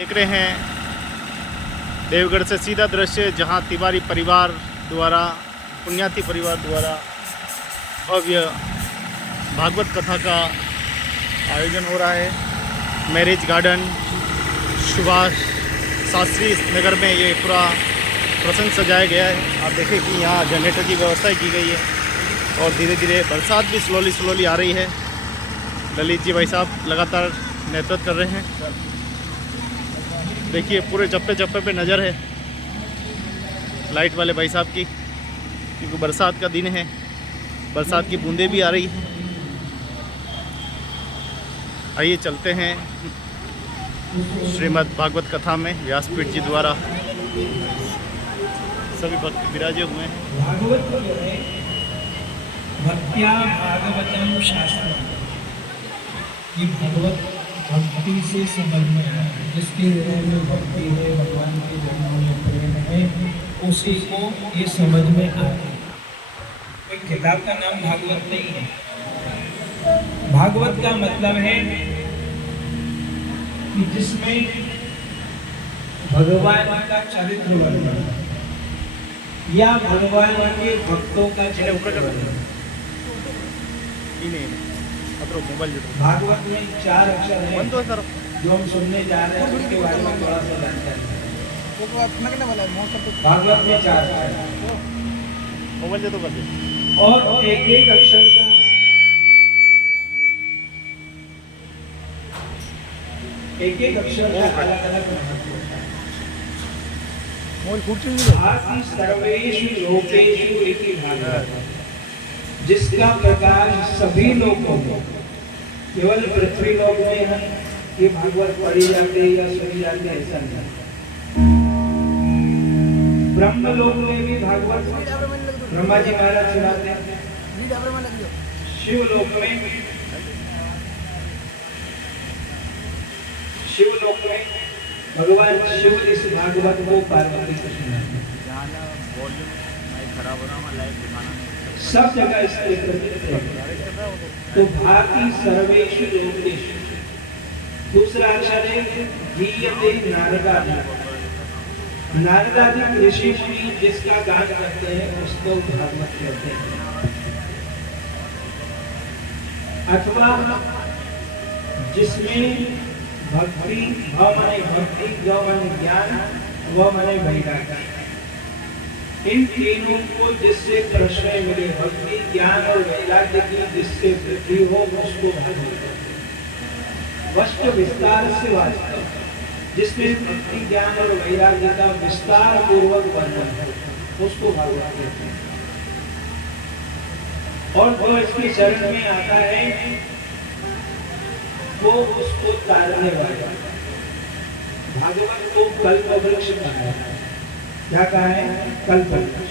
देख रहे हैं देवगढ़ से सीधा दृश्य, जहां तिवारी परिवार द्वारा, पुण्याती परिवार द्वारा भव्य भागवत कथा का आयोजन हो रहा है। मैरिज गार्डन सुभाष शास्त्री नगर में ये पूरा प्रसंग सजाया गया है। आप देखें कि यहाँ जनरेटर की व्यवस्था की गई है और धीरे धीरे बरसात भी स्लोली आ रही है। ललित जी भाई साहब लगातार नेतृत्व कर रहे हैं। देखिए पूरे चप्पे पे नज़र है लाइट वाले भाई साहब की, क्योंकि बरसात का दिन है, बरसात की बूंदें भी आ रही हैं। आइए चलते हैं श्रीमद् भागवत कथा में। व्यासपीठ जी द्वारा सभी भक्त विराजे हुए हैं। भागवत को जो है भक्त्या भागवतम शास्त्रम, ये भगवत भक्ति से समझ में आया है। जिसके हृदय में भक्ति है, भगवान के चरणों में प्रेम है, उसी को ये समझ में आता है। कोई किताब का नाम भागवत नहीं है। भागवत का मतलब है कि जिसमें भगवान का चरित्र वर्णन या भगवान के भक्तों का चरित्र वर्णन। भागवत में 4 अक्षर हैं जो हम सुनने जा रहे हैं, उसके बारे में थोड़ा सा जानकारी। भागवत में 4 अक्षर और एक अक्षर का अलग अलग सर्वेषु लोकेषु इति भागवत, जिसका प्रकाश सभी लोगों को, केवल पृथ्वी लोक में है ये भागवत पढ़ी जाते या सुनी जाती ऐसा नहीं। ब्रह्म लोक में भी भागवत ब्रह्मा जी महाराज सुनाते हैं। शिव लोक में भगवान शिव इस भागवत को पार्वती को सुनाते हैं। सब जगह इसके प्रचलित है। तो भाति सर्वेषु लोकेषु, दूसरा अक्षर है गीयते नारदादि। नारदादि ऋषि मुनि जिसका गान करते हैं उसको भागवत कहते हैं। अथवा जिसमें भक्ति, भ माने भक्ति, ग माने ज्ञान, व माने वैराग्य, इन तीनों को जिससे प्रश्रय मिले, भक्ति, ज्ञान और वैराग्य की जिससे वृद्धि हो, उसको भागवत कहते हैं। वस्तु विस्तार से वास्तव, जिसमें भक्ति, ज्ञान और वैराग्य का विस्तार पूर्वक वर्णन है, उसको भागवत कहते हैं। और जो इसके चरण में आता है वो उसको तारने वाला। भागवत को कल्प वृक्ष कहा है। क्या कहा है? कल्प वृक्ष।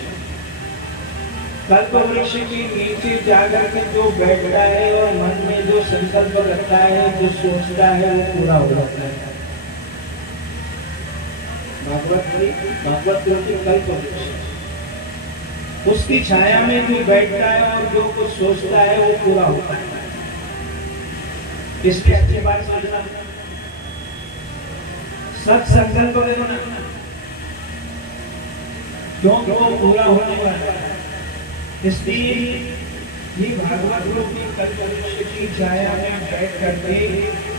कल्प वृक्ष के नीचे जाकर के जो बैठता है और मन में जो संकल्प रखता है, जो सोचता है, वो पूरा हो जाता है। भागवत के कल्प वृक्ष, उसकी छाया में जो बैठता है और जो कुछ सोचता है वो पूरा होता है। इसकी अच्छी बात समझना, सत संकल्प करो ना, क्योंकि वो पूरा होने वाला है। इसलिए ये भागवत रूपी कल्प वृक्ष की छाया में बैठ करके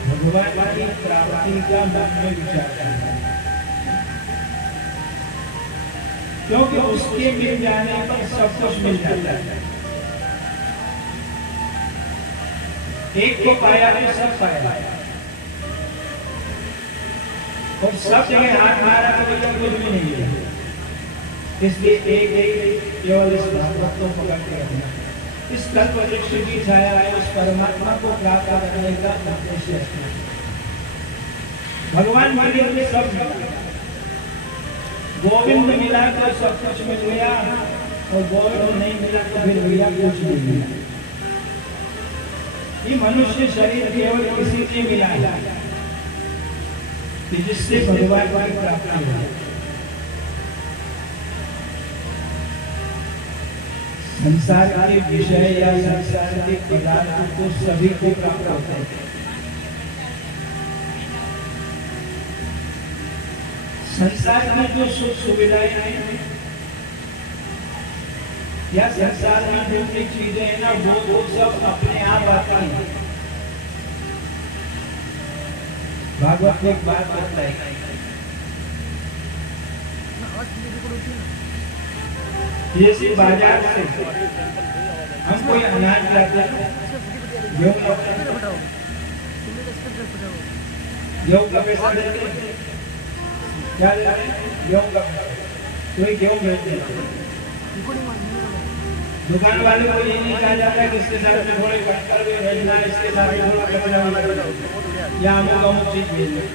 भगवान की प्राप्ति का मन में विचार करना है। क्योंकि उसके मिल जाने पर सब कुछ मिल जाता है। एक को पाया तो सब पाया, और सब जगह हाथ मारा तो कुछ भी नहीं है। इसलिए एक केवल इस भागवत को पकड़ के रखना, इस कल्प वृक्ष की छाया है, उस परमात्मा को प्राप्त करने का उद्देश्य है। भगवान मिले तो सब मिला, गोविंद मिला तो सब कुछ मिल गया, और गोविंद नहीं मिला तो फिर भैया कुछ नहीं मिला। ये मनुष्य शरीर केवल किसी से मिला है जिससे भगवान की प्राप्ति हो। संसार के विषय या संसार के पदार्थ को सभी को प्राप्त होते हैं। संसार में जो सुख सुविधाएं हैं या संसार में जो भी चीजें हैं ना वो सब अपने आप आती हैं। भागवत में एक बात बताई, जैसे बाजार से हम कोई अनाज लाते हैं, गेहूं का पैसा देते हैं, क्या देते हैं? गेहूं का पैसा। कोई गेहूं बेचते हैं, दुकान वाले को ये नहीं कहा जाता कि इसके साथ में थोड़े कटकर भी भेजना है, इसके साथ में थोड़ा कचरा भी भेजना है, या अमुक अमुक चीज भेजना है।